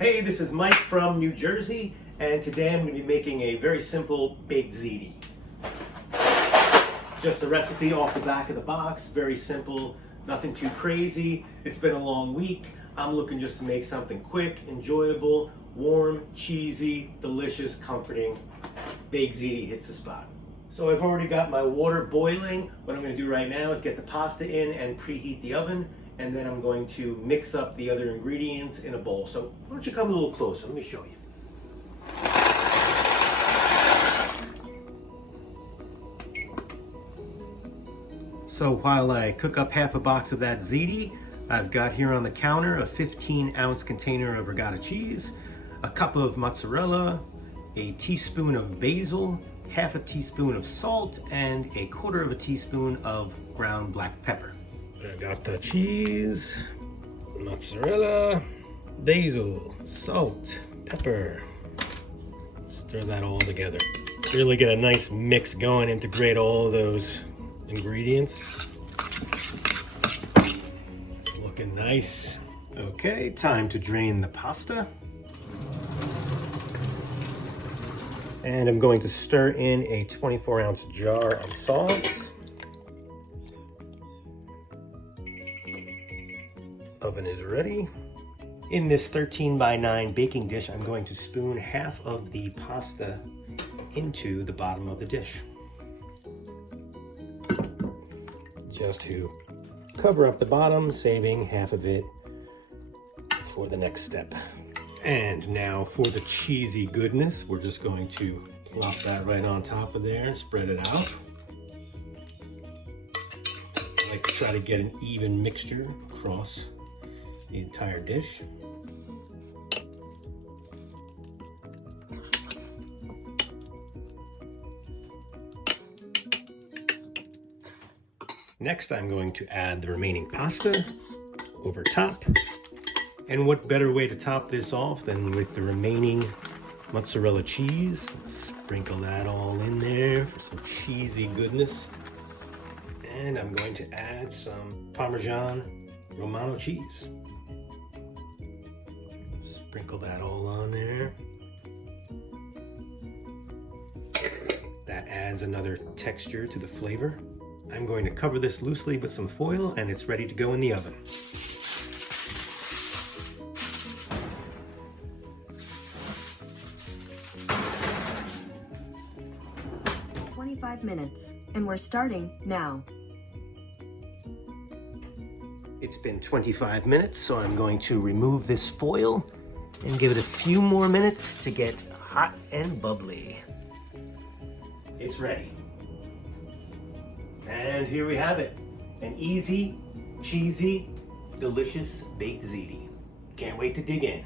Hey, this is Mike from New Jersey, and today I'm going to be making a very simple baked ziti. Just a recipe off the back of the box, very simple, nothing too crazy. It's been a long week. I'm looking just to make something quick, enjoyable, warm, cheesy, delicious, comforting. Baked ziti hits the spot. So I've already got my water boiling. What I'm going to do right now is get the pasta in and preheat the oven, and then I'm going to mix up the other ingredients in a bowl. So why don't you come a little closer, let me show you. So while I cook up half a box of that ziti, I've got here on the counter a 15-ounce container of regatta cheese, a cup of mozzarella, a teaspoon of basil, half a teaspoon of salt, and a quarter of a teaspoon of ground black pepper. I got the cheese, mozzarella, basil, salt, pepper. Stir that all together. Really get a nice mix going, integrate all of those ingredients. It's looking nice. Okay, time to drain the pasta. And I'm going to stir in a 24-ounce jar of salt. Oven is ready. In this 13x9 baking dish, I'm going to spoon half of the pasta into the bottom of the dish, just to cover up the bottom, saving half of it for the next step. And now for the cheesy goodness, we're just going to plop that right on top of there and spread it out. I like to try to get an even mixture across the entire dish. Next, I'm going to add the remaining pasta over top. And what better way to top this off than with the remaining mozzarella cheese? Sprinkle that all in there for some cheesy goodness. And I'm going to add some Parmesan Romano cheese. Sprinkle that all on there. That adds another texture to the flavor. I'm going to cover this loosely with some foil, and it's ready to go in the oven. 25 minutes, and we're starting now. It's been 25 minutes, so I'm going to remove this foil and give it a few more minutes to get hot and bubbly. It's ready. And here we have it. An easy, cheesy, delicious baked ziti. Can't wait to dig in.